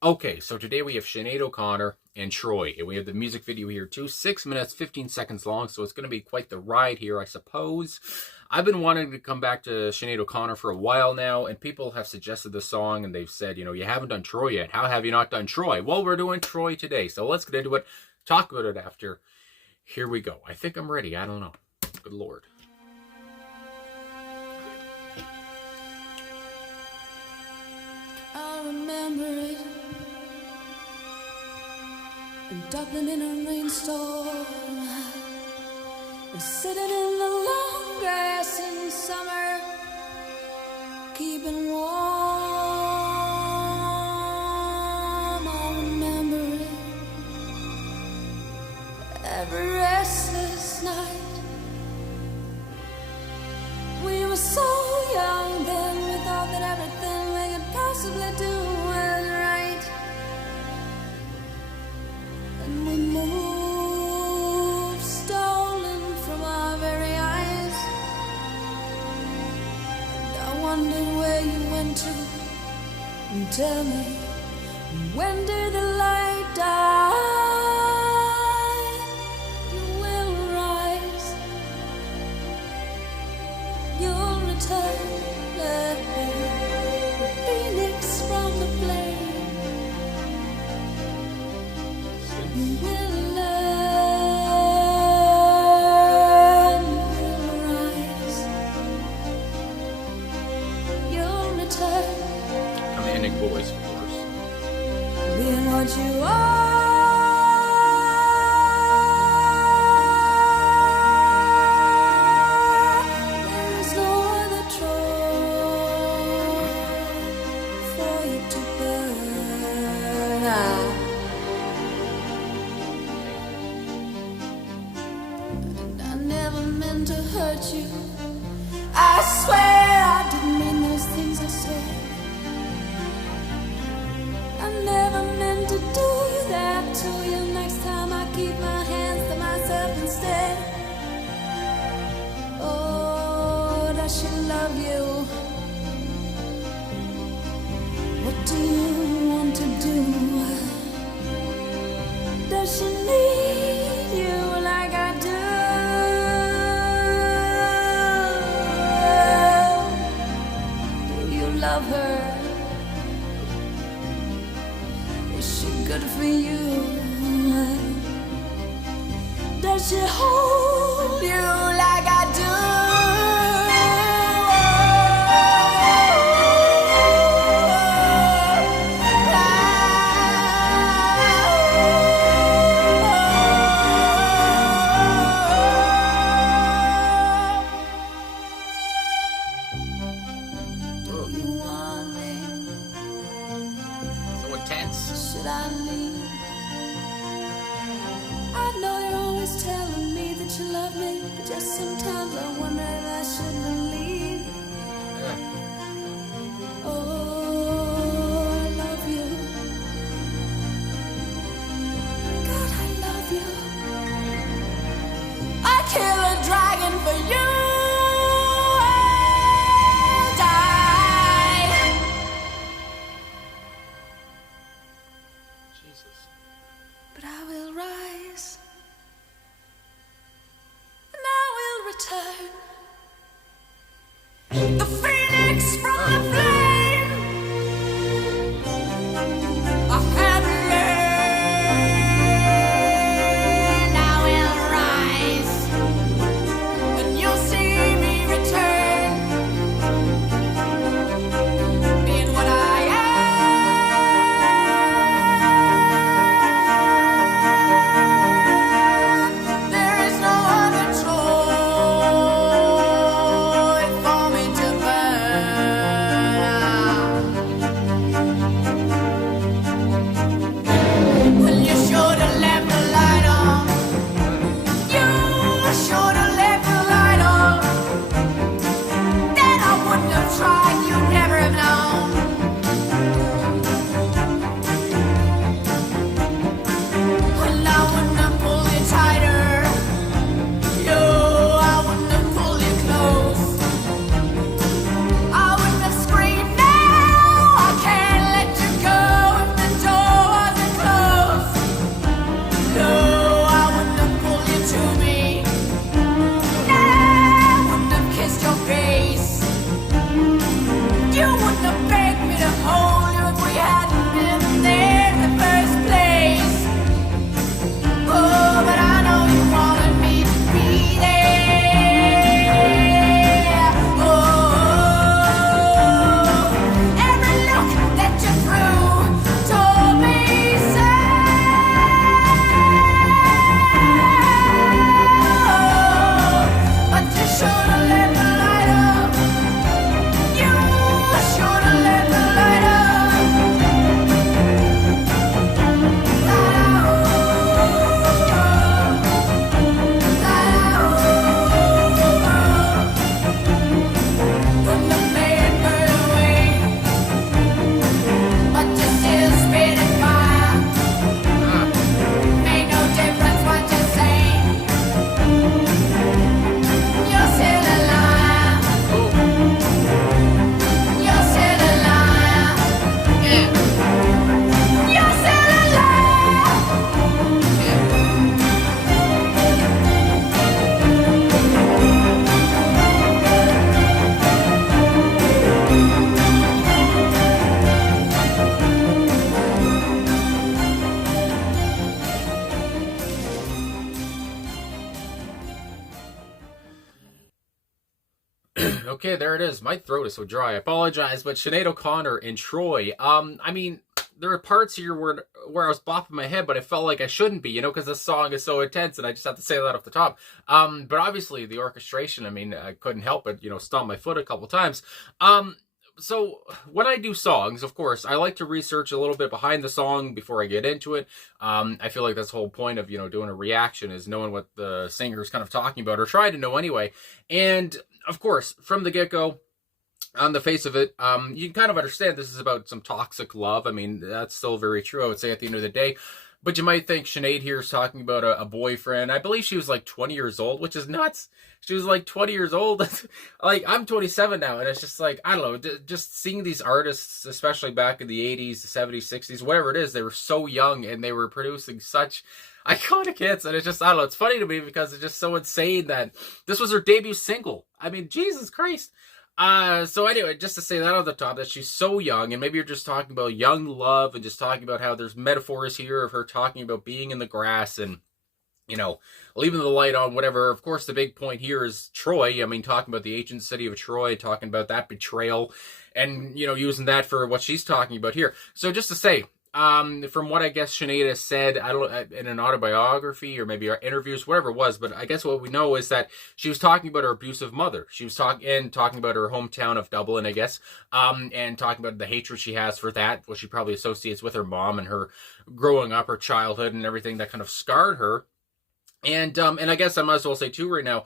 Okay, so today we have Sinead O'Connor and Troy, and we have the music video here too, 6 minutes, 15 seconds long, so it's going to be quite the ride here, I suppose. I've been wanting to come back to Sinead O'Connor for a while now, and people have suggested the song, and they've said, you haven't done Troy yet. How have you not done Troy? Well, we're doing Troy today, so let's get into it, talk about it after. Here we go. I think I'm ready. I don't know. Good Lord. I remember it in Dublin in a rainstorm, and sitting in the long grass in summer, keeping warm. I remember it every restless night. We were so young then, we thought that everything we could possibly do was right. And we moved, stolen from our very eyes. And I wondered where you went to. And tell me, when did the light die? You will rise, you'll return, the phoenix from the flame. You will learn, you'll rise, you'll return, Commanding voice, of course. being what you are. There is no other Troy for you to burn out. And I never meant to hurt you. I swear I didn't mean those things I said. I never meant to do that to you. Next time I keep my hands to myself instead. Oh, does she love you? What do you want to do? Does she need you like I do? Do you love her? Is she good for you? Does she hold you like I do? Do you want me? So intense. Should I leave? I know you're always telling me that you love me, but just sometimes I wonder if I should believe. Oh, I love you. God, I love you. I'd kill a dragon for you. I'll die. Jesus. But I will rise, and I will return. The phoenix from the flame. I have learned I will rise, and you'll see me return, being what I am. There is no other Troy for me to burn. Okay, there it is. My throat is so dry. I apologize, but Sinead O'Connor and Troy. I mean, there are parts here where I was bopping my head, but I felt like I shouldn't be, because the song is so intense, and I just have to say that off the top. But obviously the orchestration, I mean, I couldn't help but, stomp my foot a couple times. So when I do songs, of course, I like to research a little bit behind the song before I get into it. I feel like that's the whole point of, doing a reaction, is knowing what the singer is kind of talking about, or trying to know anyway. And of course, from the get-go, on the face of it, you can kind of understand this is about some toxic love. I mean, that's still very true, I would say, at the end of the day. But you might think Sinead here is talking about a boyfriend. I believe she was like 20 years old, which is nuts. She was like 20 years old. Like, I'm 27 now, and it's just like, I don't know, just seeing these artists, especially back in the 80s, the 70s, 60s, whatever it is, they were so young, and they were producing such iconic hits, and it's just, I don't know, it's funny to me because it's just so insane that this was her debut single. I mean, Jesus Christ. So anyway, just to say that on the top, that she's so young, and maybe you're just talking about young love, and just talking about how there's metaphors here of her talking about being in the grass and, leaving the light on, whatever. Of course, the big point here is Troy. I mean, talking about the ancient city of Troy, talking about that betrayal, and, using that for what she's talking about here. So just to say, from what I guess Sinead has said, I don't, in an autobiography or maybe our interviews, whatever it was, but I guess what we know is that she was talking about her abusive mother. She was talking about her hometown of Dublin, I guess, and talking about the hatred she has for that, what she probably associates with her mom and her growing up, her childhood, and everything that kind of scarred her. And I guess I might as well say too right now,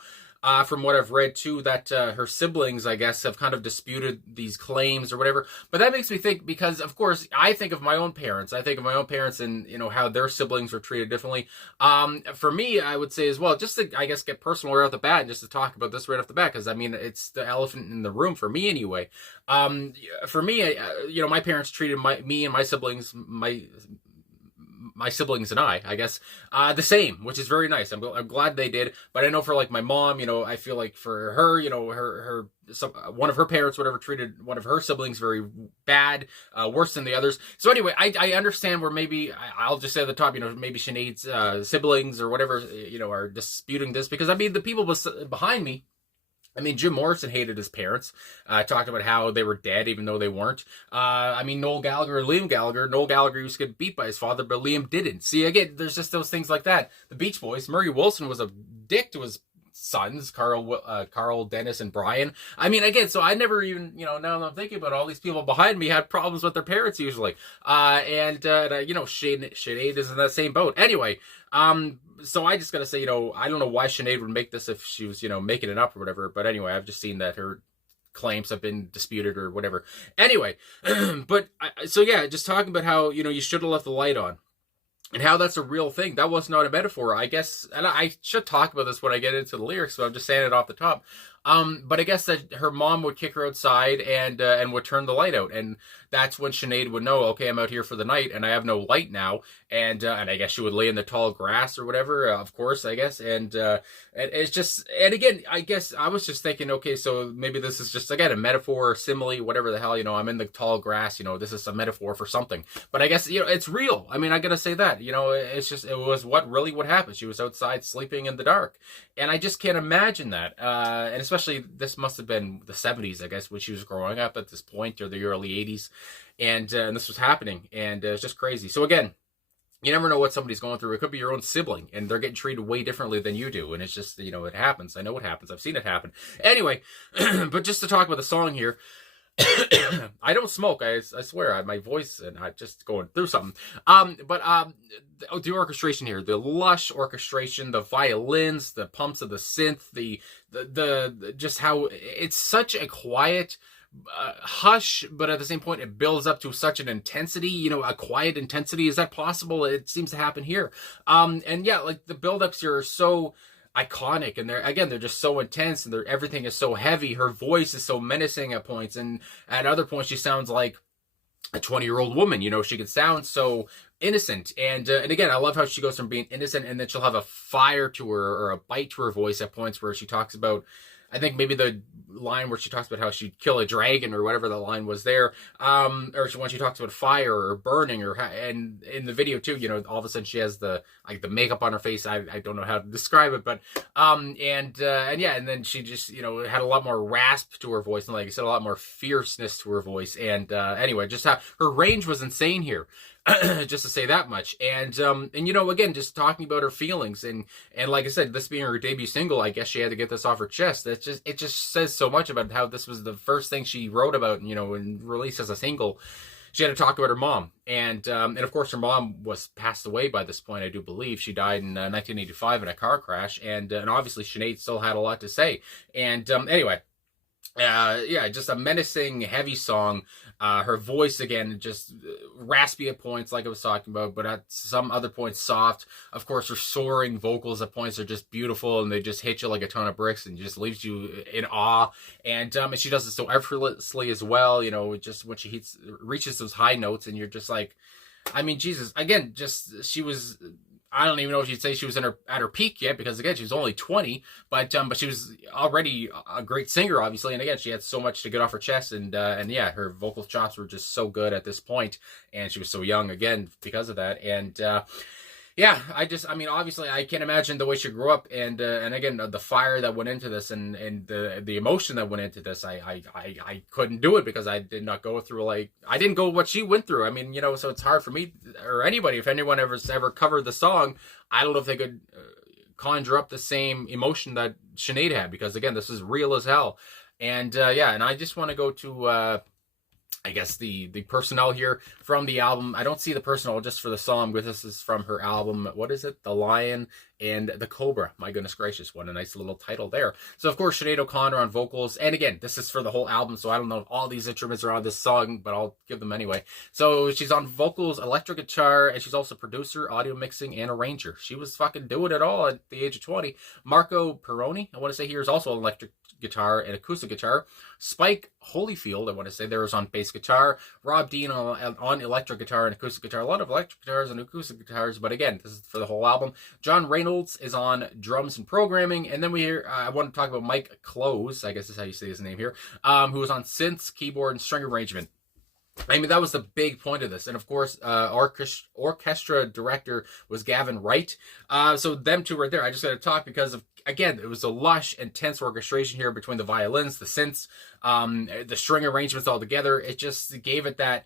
from what I've read too, that her siblings, I guess, have kind of disputed these claims or whatever. But that makes me think, because of course I think of my own parents. And how their siblings were treated differently. For me, I would say as well, just to, I guess, get personal right off the bat, and just to talk about this right off the bat, because I mean, it's the elephant in the room for me anyway. For me, my parents treated me and my siblings, my siblings and I guess, the same, which is very nice. I'm glad they did. But I know for like my mom, I feel like for her, one of her parents, whatever, treated one of her siblings very bad, worse than the others. So anyway, I understand where maybe, I'll just say at the top, maybe Sinead's siblings or whatever, are disputing this, because I mean, the people behind me, I mean, Jim Morrison hated his parents, talked about how they were dead even though they weren't. I mean, Noel Gallagher and Liam Gallagher. Noel Gallagher used to get beat by his father, but Liam didn't. See, again, there's just those things like that. The Beach Boys, Murray Wilson was a dick to his sons, Carl, Dennis, and Brian. I mean, again, so I never even, now that I'm thinking about, all these people behind me had problems with their parents usually. Sinead is in that same boat. Anyway, so I just gotta say, I don't know why Sinead would make this if she was, making it up or whatever. But anyway, I've just seen that her claims have been disputed or whatever. Anyway, just talking about how, you should have left the light on. And how that's a real thing. That was not a metaphor, I guess. And I should talk about this when I get into the lyrics, but I'm just saying it off the top. But I guess that her mom would kick her outside and would turn the light out. And that's when Sinead would know, okay, I'm out here for the night and I have no light now. And I guess she would lay in the tall grass or whatever, of course, I guess. And it's just, and again, I guess I was just thinking, okay, so maybe this is just, again, a metaphor or simile, whatever the hell, I'm in the tall grass, this is a metaphor for something. But I guess, it's real. I mean, I gotta say that, it's just, it was what really would happen. She was outside sleeping in the dark. And I just can't imagine that. And especially, this must have been the 70s, I guess, when she was growing up at this point, or the early 80s. And this was happening. And it's just crazy. So again, you never know what somebody's going through. It could be your own sibling, and they're getting treated way differently than you do. And it's just, it happens. I know it happens. I've seen it happen. Anyway, but just to talk about the song here, I don't smoke. I swear, my voice and I just going through something. The orchestration here, the lush orchestration, the violins, the pumps of the synth, the just how it's such a quiet hush, but at the same point it builds up to such an intensity, a quiet intensity. Is that possible? It seems to happen here. And yeah, like the buildups here are so iconic, and they're just so intense, and everything is so heavy. Her voice is so menacing at points, and at other points she sounds like a 20-year-old woman. She could sound so innocent, and again, I love how she goes from being innocent, and then she'll have a fire to her, or a bite to her voice at points where she talks about I think maybe the line where she talks about how she'd kill a dragon or whatever the line was there, or when she talks about fire or burning, and in the video too, all of a sudden she has the makeup on her face. I don't know how to describe it, but and yeah, and then she just had a lot more rasp to her voice, and like I said, a lot more fierceness to her voice, and anyway, just how her range was insane here. Just to say that much. And again, just talking about her feelings, and like I said, this being her debut single, I guess she had to get this off her chest. It just says so much about how this was the first thing she wrote about, and released as a single. She had to talk about her mom, and of course her mom was passed away by this point, I do believe. She died in 1985 in a car crash, and obviously Sinead still had a lot to say. And anyway, yeah, just a menacing, heavy song. Her voice, again, just raspy at points, like I was talking about, but at some other points, soft. Of course, her soaring vocals at points are just beautiful, and they just hit you like a ton of bricks and just leaves you in awe. And she does it so effortlessly as well, just when she reaches those high notes, and you're just like, I mean, Jesus, again, she was... I don't even know if you'd say she was at her peak yet, because again, she was only 20, but she was already a great singer, obviously. And again, she had so much to get off her chest, and yeah, her vocal chops were just so good at this point, and she was so young again because of that. And yeah, I mean, obviously, I can't imagine the way she grew up, and again, the fire that went into this, and the emotion that went into this. I couldn't do it, because I did not go through, I didn't go what she went through. I mean, so it's hard for me or anybody, if anyone ever covered the song, I don't know if they could conjure up the same emotion that Sinead had, because again, this is real as hell. And yeah, and I just want to go to I guess the personnel here from the album. I don't see the personnel just for the song, but this is from her album. What is it? The Lion and the Cobra. My goodness gracious, what a nice little title there. So of course, Sinead O'Connor on vocals, and again, this is for the whole album, so I don't know if all these instruments are on this song, but I'll give them anyway. So she's on vocals, electric guitar, and she's also producer, audio mixing, and arranger. She was fucking doing it all at the age of 20. Marco Peroni, I want to say here, is also electric guitar and acoustic guitar. Spike Holyfield, I want to say, there was on bass guitar. Rob Dean on electric guitar and acoustic guitar. A lot of electric guitars and acoustic guitars, but again, this is for the whole album. John Reynolds is on drums and programming, and then we hear, I want to talk about Mike Close, I guess is how you say his name here, who was on synths, keyboard, and string arrangement. I mean, that was the big point of this. And of course, orchestra director was Gavin Wright. So them two right there, I just got to talk because of, again, it was a lush, intense orchestration here between the violins, the synths, the string arrangements all together. It just gave it that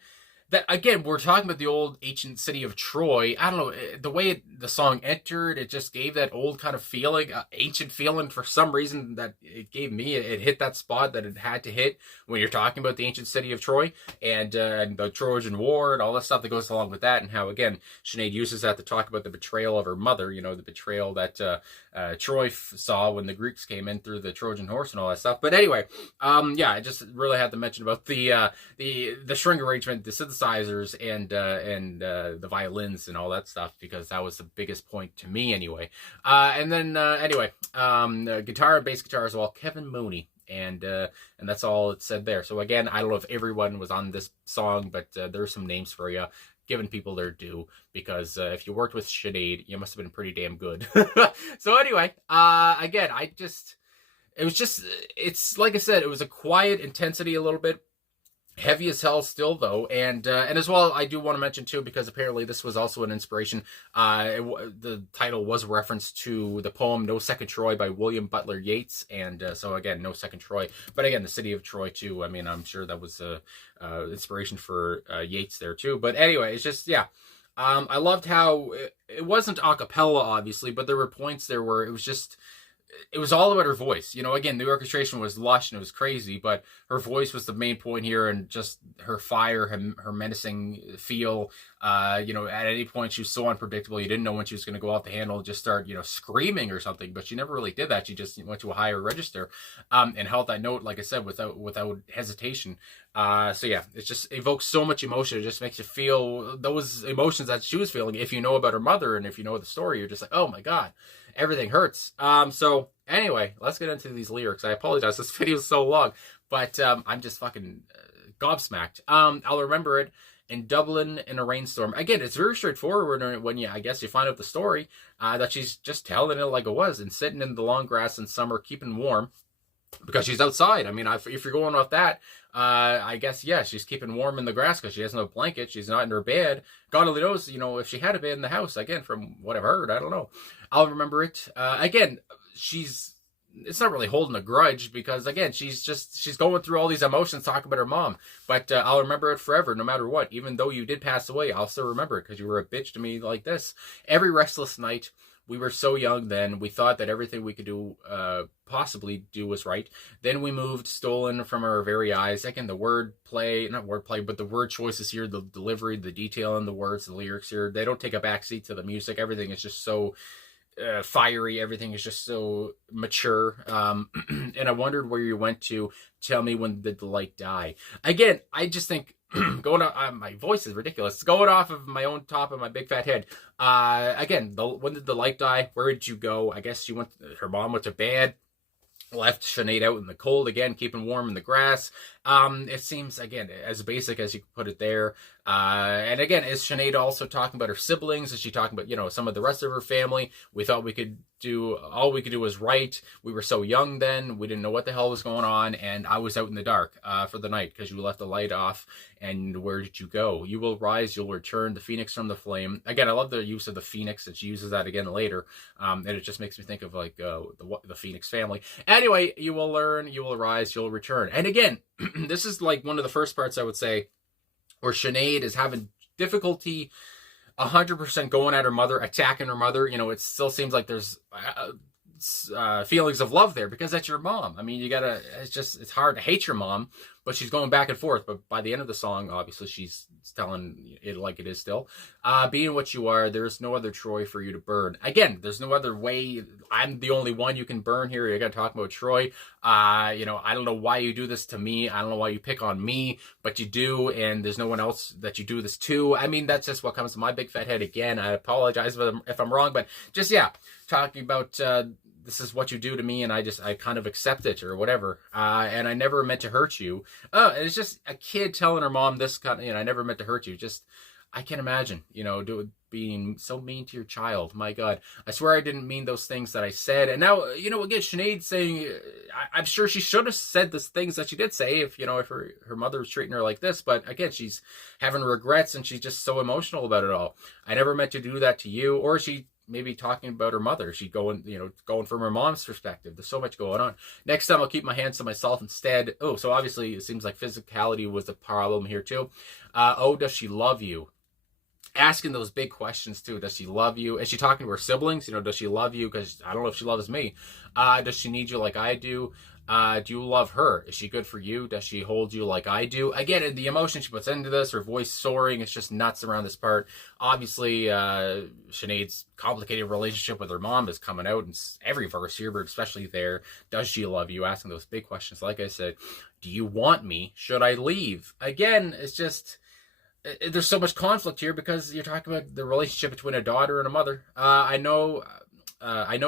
again, we're talking about the old ancient city of Troy. I don't know, the way the song entered, it just gave that old kind of feeling, ancient feeling for some reason that it gave me. It hit that spot that it had to hit when you're talking about the ancient city of Troy, and the Trojan War and all that stuff that goes along with that, and how, again, Sinead uses that to talk about the betrayal of her mother, the betrayal that Troy saw when the Greeks came in through the Trojan horse and all that stuff. But anyway, yeah, I just really had to mention about the string arrangement, the synthesizers, and the violins and all that stuff, because that was the biggest point to me anyway. And then anyway, guitar and bass guitar as well, Kevin Mooney. And that's all it said there. So again, I don't know if everyone was on this song, but there are some names for you, giving people their due, because if you worked with Sinead, you must have been pretty damn good. So anyway, again, it's like I said, it was a quiet intensity a little bit. Heavy as hell still, though, and as well, I do want to mention too, because apparently this was also an inspiration. The title was a reference to the poem "No Second Troy" by William Butler Yeats, and so again, no second Troy. But again, the city of Troy too. I mean, I'm sure that was inspiration for Yeats there too. But anyway, it's just, yeah. I loved how it wasn't a cappella, obviously, but there were points there where it was all about her voice. Again, the orchestration was lush and it was crazy, but her voice was the main point here, and just her fire, her menacing feel. At any point she was so unpredictable. You didn't know when she was going to go off the handle and just start, screaming or something, but she never really did that. She just went to a higher register, and held that note, like I said, without hesitation. So yeah, it just evokes so much emotion. It just makes you feel those emotions that she was feeling. If you know about her mother, and if you know the story, you're just like, oh my God, everything hurts. So anyway, let's get into these lyrics. I apologize, this video is so long, but I'm just fucking gobsmacked. I'll remember it in Dublin in a rainstorm. Again, it's very straightforward when I guess you find out the story, that she's just telling it like it was, and sitting in the long grass in summer, keeping warm. because she's outside. I mean, if you're going off that, I guess, yeah, she's keeping warm in the grass because she has no blanket. She's not in her bed. God only knows, if she had a bed in the house. Again, from what I've heard, I don't know. I'll remember it. Again, it's not really holding a grudge because, again, she's going through all these emotions talking about her mom. But I'll remember it forever, no matter what. Even though you did pass away, I'll still remember it because you were a bitch to me like this. Every restless night. We were so young then. We thought that everything we could do, possibly do, was right. Then we moved, stolen from our very eyes. Again, the wordplay, not wordplay, but the word choices here, the delivery, the detail in the words, the lyrics here, they don't take a backseat to the music. Everything is just so fiery. Everything is just so mature. And I wondered where you went to. Tell me, when did the light die? Again, I just think, going on, my voice is ridiculous. Going off of my own top of my big fat head. Again, when did the light die? Where did you go? I guess her mom went to bed, left Sinead out in the cold again, keeping warm in the grass. It seems, again, as basic as you could put it there. And again, is Sinead also talking about her siblings? Is she talking about, some of the rest of her family? We thought all we could do was write. We were so young then. We didn't know what the hell was going on. And I was out in the dark for the night because you left the light off. And where did you go? You will rise, you'll return, the phoenix from the flame. Again, I love the use of the phoenix, and she uses that again later. And it just makes me think of like the Phoenix family. Anyway, you will learn, you will rise, you'll return. And again, this is like one of the first parts, I would say, where Sinead is having difficulty 100% going at her mother, attacking her mother. It still seems like there's feelings of love there because that's your mom. I mean, it's hard to hate your mom, but she's going back and forth. But by the end of the song, obviously, she's telling it like it is still. Being what you are, there's no other Troy for you to burn. Again, there's no other way. I'm the only one you can burn here. You're going to talk about Troy. I don't know why you do this to me. I don't know why you pick on me, but you do, and there's no one else that you do this to. I mean, that's just what comes to my big fat head again. I apologize if I'm wrong, but just, yeah, talking about this is what you do to me, and I kind of accept it or whatever. And I never meant to hurt you. And it's just a kid telling her mom this kind of, I never meant to hurt you. Just, I can't imagine, being so mean to your child. My God, I swear I didn't mean those things that I said. And now, again, Sinead saying, I'm sure she should have said the things that she did say if her mother was treating her like this. But again, she's having regrets and she's just so emotional about it all. I never meant to do that to you. Or she maybe talking about her mother. She going from her mom's perspective. There's so much going on. Next time I'll keep my hands to myself instead. Oh, so obviously it seems like physicality was the problem here too. Oh, does she love you? Asking those big questions too. Does she love you? Is she talking to her siblings? Does she love you? Because I don't know if she loves me. Does she need you like I do? Do you love her? Is she good for you? Does she hold you like I do? Again, the emotion she puts into this, her voice soaring, it's just nuts around this part. Obviously, Sinead's complicated relationship with her mom is coming out in every verse here, but especially there. Does she love you? Asking those big questions. Like I said, do you want me? Should I leave? Again, it's just, there's so much conflict here because you're talking about the relationship between a daughter and a mother. I know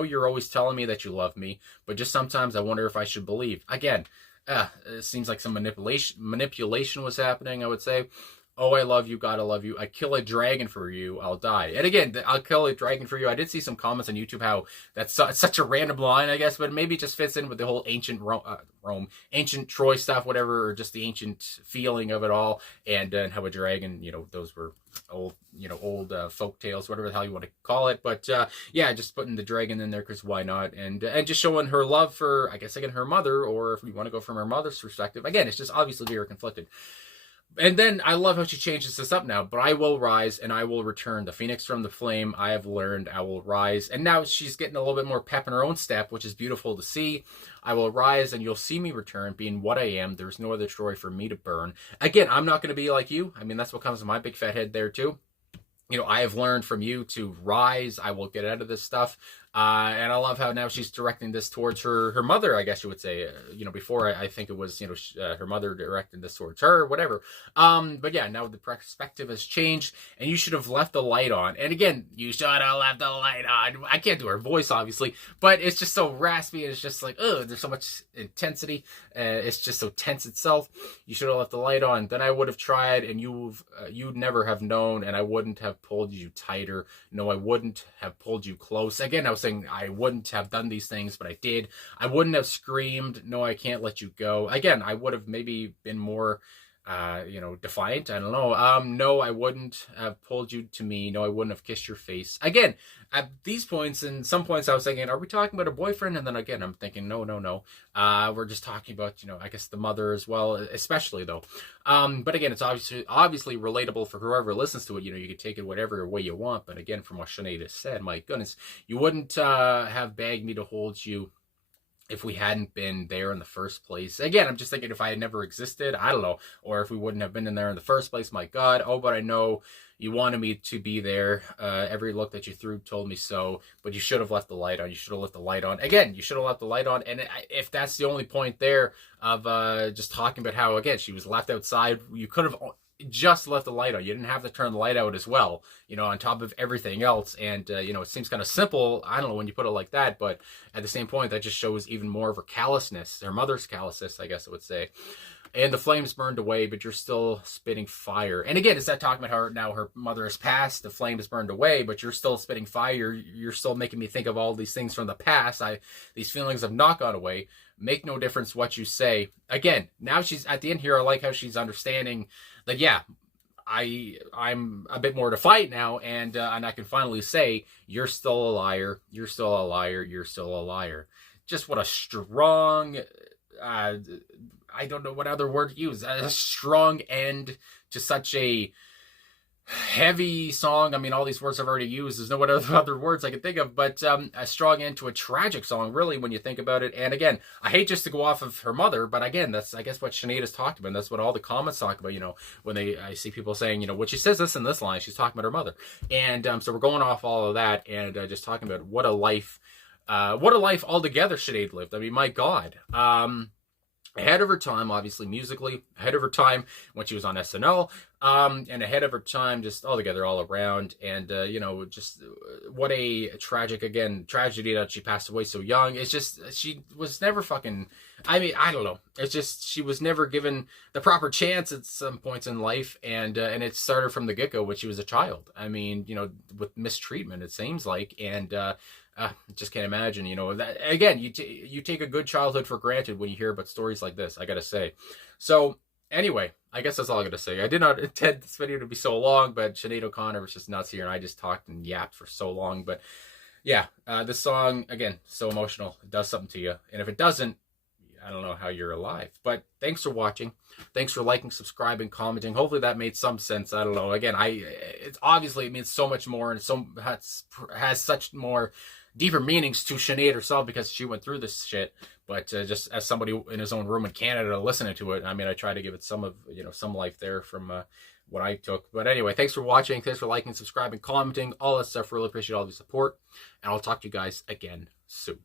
you're always telling me that you love me, but just sometimes I wonder if I should believe. Again, it seems like some manipulation was happening, I would say. Oh, I love you, gotta love you. I kill a dragon for you, I'll die. And again, I'll kill a dragon for you. I did see some comments on YouTube how that's such a random line, I guess, but maybe it just fits in with the whole ancient Rome, ancient Troy stuff, whatever, or just the ancient feeling of it all, and how a dragon, those were old folk tales, whatever the hell you want to call it. But yeah, just putting the dragon in there because why not? And just showing her love for, I guess, again, her mother, or if we want to go from her mother's perspective, again, it's just obviously very conflicted. And then I love how she changes this up now. But I will rise and I will return. The phoenix from the flame, I have learned, I will rise. And now she's getting a little bit more pep in her own step, which is beautiful to see. I will rise and you'll see me return, being what I am. There's no other Troy for me to burn. Again, I'm not going to be like you. I mean, that's what comes to my big fat head there too. I have learned from you to rise. I will get out of this stuff. And I love how now she's directing this towards her mother, I guess you would say. Before I think it was, her mother directing this towards her, whatever. But yeah, now the perspective has changed and you should have left the light on. And again, you should have left the light on. I can't do her voice, obviously, but it's just so raspy. And it's just like, there's so much intensity. It's just so tense itself. You should have left the light on. Then I would have tried and you'd never have known, and I wouldn't have pulled you tighter. No, I wouldn't have pulled you close. Again, I was saying saying I wouldn't have done these things, but I did. I wouldn't have screamed, no, I can't let you go. Again, I would have maybe been more, defiant. I don't know. No, I wouldn't have pulled you to me. No, I wouldn't have kissed your face. Again, at these points and some points I was thinking, are we talking about a boyfriend? And then again, I'm thinking, no. We're just talking about, I guess the mother as well, especially though. But again, it's obviously relatable for whoever listens to it. You can take it whatever way you want. But again, from what Sinead has said, my goodness, you wouldn't have begged me to hold you if we hadn't been there in the first place. Again, I'm just thinking if I had never existed, I don't know, or if we wouldn't have been in there in the first place, my God. Oh, but I know you wanted me to be there. Every look that you threw told me so, but you should have left the light on. You should have left the light on. Again, you should have left the light on. And if that's the only point there of just talking about how, again, she was left outside, you could have just left the light on. You didn't have to turn the light out as well, on top of everything else. And, it seems kind of simple, I don't know, when you put it like that, but at the same point, that just shows even more of her callousness, her mother's callousness, I guess I would say. And the flames burned away, but you're still spitting fire. And again, is that talking about how now her mother has passed, the flame has burned away, but you're still spitting fire. You're still making me think of all these things from the past. These feelings have not gone away. Make no difference what you say. Again, now she's at the end here. I like how she's understanding that, yeah, I'm a bit more to fight now, and I can finally say, you're still a liar. You're still a liar. You're still a liar. Just what a strong, I don't know what other word to use. A strong end to such a heavy song. I mean, all these words I've already used. There's no other words I can think of, but a strong end to a tragic song, really, when you think about it. And again, I hate just to go off of her mother, but again, that's, I guess, what Sinead has talked about. And that's what all the comments talk about, when I see people saying, when she says this in this line, she's talking about her mother. And so we're going off all of that and just talking about what a life altogether Sinead lived. I mean, my God. Ahead of her time, obviously musically, ahead of her time when she was on SNL, and ahead of her time just altogether all around. And, just what a tragedy that she passed away so young. It's just, she was never I don't know. It's just, she was never given the proper chance at some points in life. And it started from the get-go when she was a child. I mean, with mistreatment, it seems like. And, just can't imagine, that again, you take a good childhood for granted when you hear about stories like this, I gotta say. So anyway, I guess that's all I gotta say. I did not intend this video to be so long, but Sinead O'Connor was just nuts here, and I just talked and yapped for so long. But yeah, this song, again, so emotional. It does something to you. And if it doesn't, I don't know how you're alive. But thanks for watching. Thanks for liking, subscribing, commenting. Hopefully that made some sense. I don't know. Again, it means so much more, and has such more deeper meanings to Sinead herself because she went through this shit. But just as somebody in his own room in Canada listening to it, I mean, I try to give it some life there from what I took. But anyway, thanks for watching. Thanks for liking, subscribing, commenting, all that stuff. Really appreciate all the support. And I'll talk to you guys again soon.